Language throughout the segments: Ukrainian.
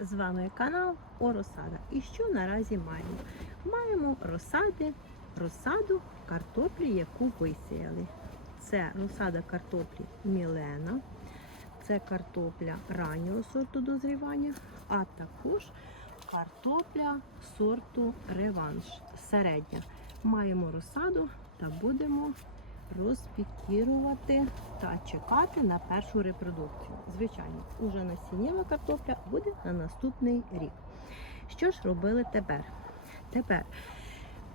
З вами канал Оросада. І що наразі маємо? Маємо розсади, розсаду картоплі, яку висіяли. Це розсада картоплі Мілена, це картопля раннього сорту дозрівання, а також картопля сорту реванш середня. Маємо розсаду та будемо розпікірувати та чекати на першу репродукцію. Звичайно, уже насіннєва картопля буде на наступний рік. Що ж робили тепер? Тепер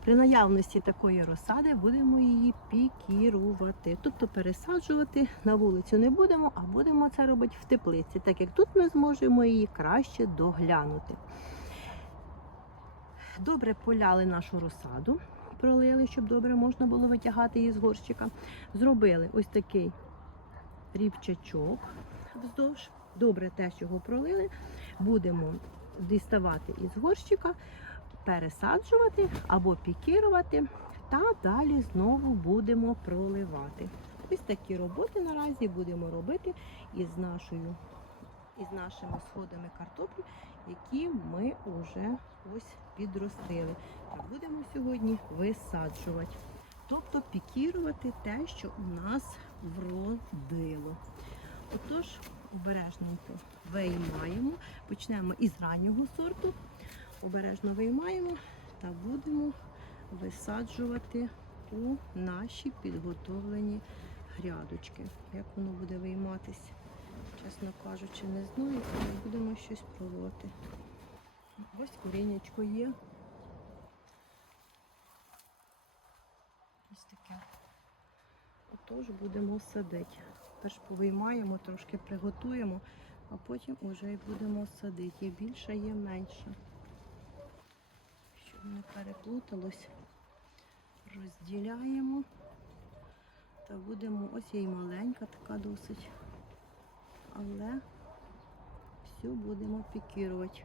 при наявності такої розсади будемо її пікірувати, тобто пересаджувати на вулицю не будемо, а будемо це робити в теплиці, так як тут ми зможемо її краще доглянути. Добре поляли нашу розсаду, пролили, щоб добре можна було витягати її з горщика. Зробили ось такий рівчачок вздовж. Добре теж його пролили. Будемо діставати із горщика, пересаджувати або пікірувати, та далі знову будемо проливати. Ось такі роботи наразі будемо робити із нашою із нашими сходами картоплі, які ми вже ось підростили. І будемо сьогодні висаджувати. Тобто пікірувати те, що у нас вродило. Отож, обережненько виймаємо. Почнемо із раннього сорту. Обережно виймаємо та будемо висаджувати у наші підготовлені грядочки. Як воно буде вийматися, чесно кажучи, не знаю, але будемо щось пробувати. Ось корінечко є. Ось таке. Отож будемо садити. Перш повиймаємо, трошки приготуємо, а потім вже й будемо садити. Є більше, є менше. Щоб не переплуталось, розділяємо та будемо, ось є і маленька така досить, але всю будемо пікірувати.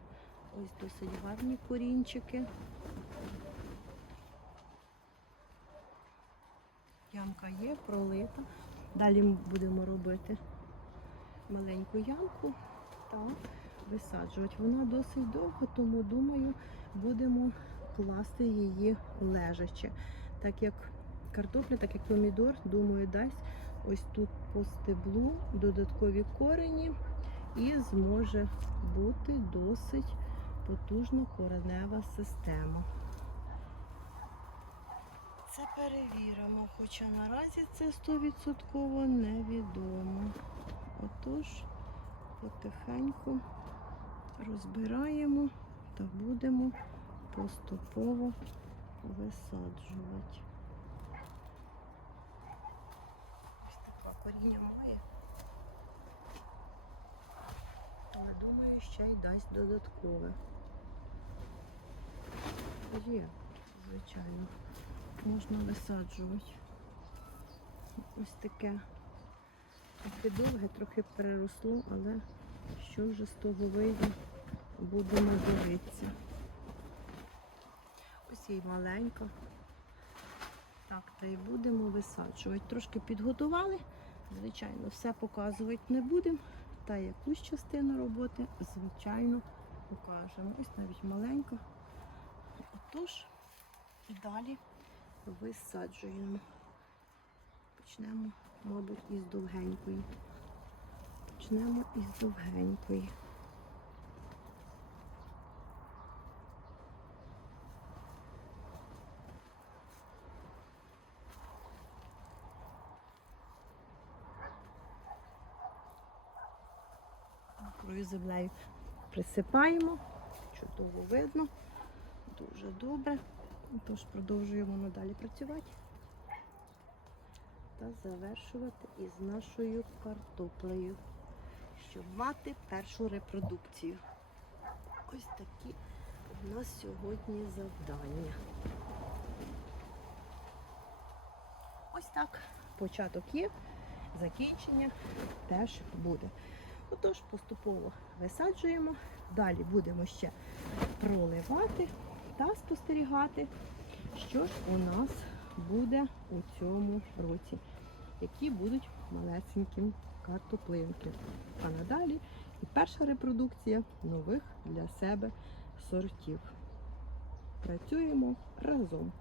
Ось досить гарні корінчики. Ямка є, пролита. Далі ми будемо робити маленьку ямку та висаджувати. Вона досить довга, тому думаю, будемо класти її лежачи. Так як картопля, так як помідор, думаю, дасть ось тут по стеблу додаткові корені і зможе бути досить потужна коренева система. Це перевіримо, хоча наразі це 100% невідомо. Отож, потихеньку розбираємо та будемо поступово висаджувати. Ось така коріння має. Але думаю, ще й дасть додаткове. Є, звичайно можна висаджувати. Ось таке трохи довге, трохи переросло, але що вже з того вийде, будемо дивитися. Ось і маленька. Так, та й будемо висаджувати. Трошки підготували. Звичайно, все показувати не будемо. Та якусь частину роботи, звичайно, покажемо. Ось навіть маленька. Отож, і далі висаджуємо. Почнемо, мабуть, із довгенької. Почнемо із довгенької. Мокрою землею присипаємо, чудово видно, дуже добре. Тож продовжуємо надалі працювати та завершувати із нашою картоплею, щоб мати першу репродукцію. Ось такі у нас сьогодні завдання. Ось так. Початок є, закінчення теж буде. Отож, поступово висаджуємо, далі будемо ще проливати та спостерігати, що ж у нас буде у цьому році, які будуть малесенькі картоплинки. А надалі І перша репродукція нових для себе сортів. Працюємо разом.